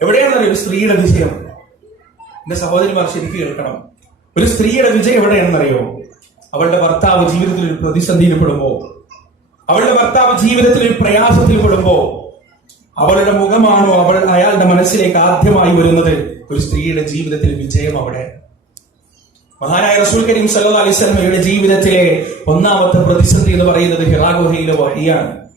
എവിടെയാണെന്നറിയോ ഒരു സ്ത്രീയുടെ വിജയം? എന്റെ സഹോദരിമാർ ശരിക്കും കേൾക്കണം. ഒരു സ്ത്രീയുടെ വിജയം എവിടെയാണെന്നറിയോ? അവളുടെ ഭർത്താവ് ജീവിതത്തിൽ ഒരു പ്രതിസന്ധിയിൽ പെടുമ്പോ അവളുടെ ഭർത്താവ് ജീവിതത്തിൽ ഒരു പ്രയാസത്തിൽ പെടുമ്പോ അവളുടെ മുഖമാണോ അവൾ അയാളുടെ മനസ്സിലേക്ക് ആദ്യമായി വരുന്നത് ഒരു സ്ത്രീയുടെ ജീവിതത്തിൽ വിജയം അവിടെ? മഹാനായ റസൂൽ കരീം സല്ലല്ലാഹു അലൈഹി വസല്ലമയുടെ ജീവിതത്തിലെ ഒന്നാമത്തെ പ്രതിസന്ധി എന്ന് പറയുന്നത് ഹിറാഗുഹയിലെ വഴിയാണ്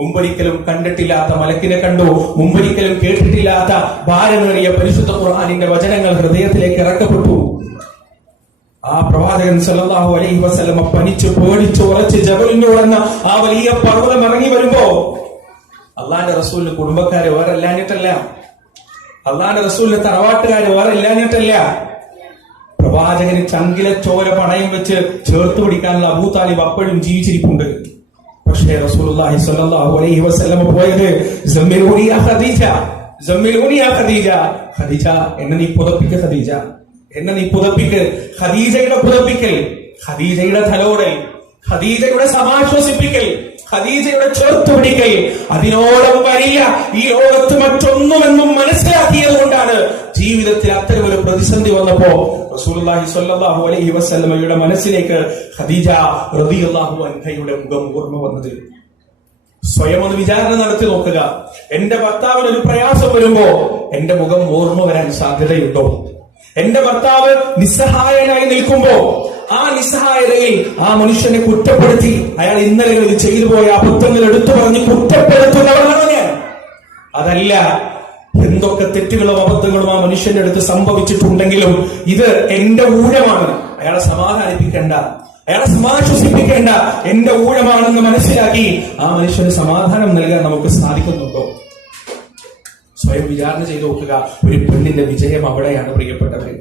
മുമ്പൊരിക്കലും കണ്ടിട്ടില്ലാത്ത മലക്കിനെ കണ്ടു മുമ്പൊരിക്കലും കേട്ടിട്ടില്ലാത്ത ഭാരമേറിയ പരിശുദ്ധ ഖുർആാനിന്റെ വചനങ്ങൾ ഹൃദയത്തിലേക്ക് ഇറക്കപ്പെട്ടു. ആ പ്രവാചകൻ സല്ലല്ലാഹു അലൈഹി വസല്ലമ പനിച്ച് പേടിച്ച് ഉറച്ച് ജബലിനോടെന്ന ആ വലിയ പർവതം ഇറങ്ങി വരുമ്പോ അള്ളാന്റെ റസൂലിന് കുടുംബക്കാരെ വേറെ ഇല്ലാഞ്ഞിട്ടല്ല അള്ളാന്റെ റസൂലിന് തറവാട്ടുകാര് വേറെ ഇല്ലാഞ്ഞിട്ടല്ല പ്രവാചകന് ചങ്കിലെ ചോര പണയം വെച്ച് ചേർത്ത് പിടിക്കാനുള്ള അബൂ താലിബ് അപ്പോഴും ജീവിച്ചിരിപ്പുണ്ട്. പക്ഷേ റസൂലുള്ളാഹി സ്വല്ലല്ലാഹു അലൈഹി വസല്ലം പോയത് സമ്മിലൂനി യാ ഖദീജ സമ്മിലൂനി യാ ഖദീജ. ഖദീജ എന്നെ നീ പുതപ്പിക്ക് ഖദീജ. എന്നെ നീ പുതപ്പിക്ക്. ഖദീജയുടെ പുതപ്പിക്കൽ ഖദീജയുടെ തലോടൽ ഖദീജയുടെ സമാശ്വസിപ്പിക്കൽ ഖദീജയുടെ ചേർത്ത് പിടിക്കൽ. അതിനോളം വലിയ ഈ ലോകത്ത് മറ്റൊന്നുമെന്നും മനസ്സിലാക്കിയത് കൊണ്ടാണ് ജീവിതത്തിൽ അത്തരം ഒരു പ്രതിസന്ധി വന്നപ്പോ സ്വല്ലല്ലാഹു അലൈഹി വസല്ലമയുടെ മനസ്സിലേക്ക് ഖദീജ അൻഹയുടെ മുഖം ഓർമ്മ വന്നത്. സ്വയം ഒന്ന് വിചാരണ നടത്തി നോക്കുക. എന്റെ ഭർത്താവിന് ഒരു പ്രയാസം വരുമ്പോ എന്റെ മുഖം ഓർമ്മ വരാൻ സാധ്യതയുണ്ടോ? എന്റെ ഭർത്താവ് നിസ്സഹായനായി നിൽക്കുമ്പോ ആ നിസ്സഹായതയിൽ ആ മനുഷ്യനെ കുറ്റപ്പെടുത്തി അയാൾ ഇന്നലെ ചെയ്തു പോയ അബദ്ധങ്ങൾ എടുത്തു പറഞ്ഞ് കുറ്റപ്പെടുത്തുന്നവരാണ് ഞാൻ അതല്ല എന്തൊക്കെ തെറ്റുകളും അബദ്ധങ്ങളും ആ മനുഷ്യന്റെ അടുത്ത് സംഭവിച്ചിട്ടുണ്ടെങ്കിലും ഇത് എന്റെ ഊഴമാണ്. അയാളെ സമാധാനിപ്പിക്കേണ്ട. അയാളെ സമാശ്വസിപ്പിക്കേണ്ട. എന്റെ ഊഴമാണെന്ന് മനസ്സിലാക്കി ആ മനുഷ്യന് സമാധാനം നൽകാൻ നമുക്ക് സാധിക്കുന്നുണ്ടോ? സ്വയം വിചാരണ ചെയ്ത് നോക്കുക. ഒരു പെണ്ണിന്റെ വിജയം അവിടെയാണ് പ്രിയപ്പെട്ടവരെ.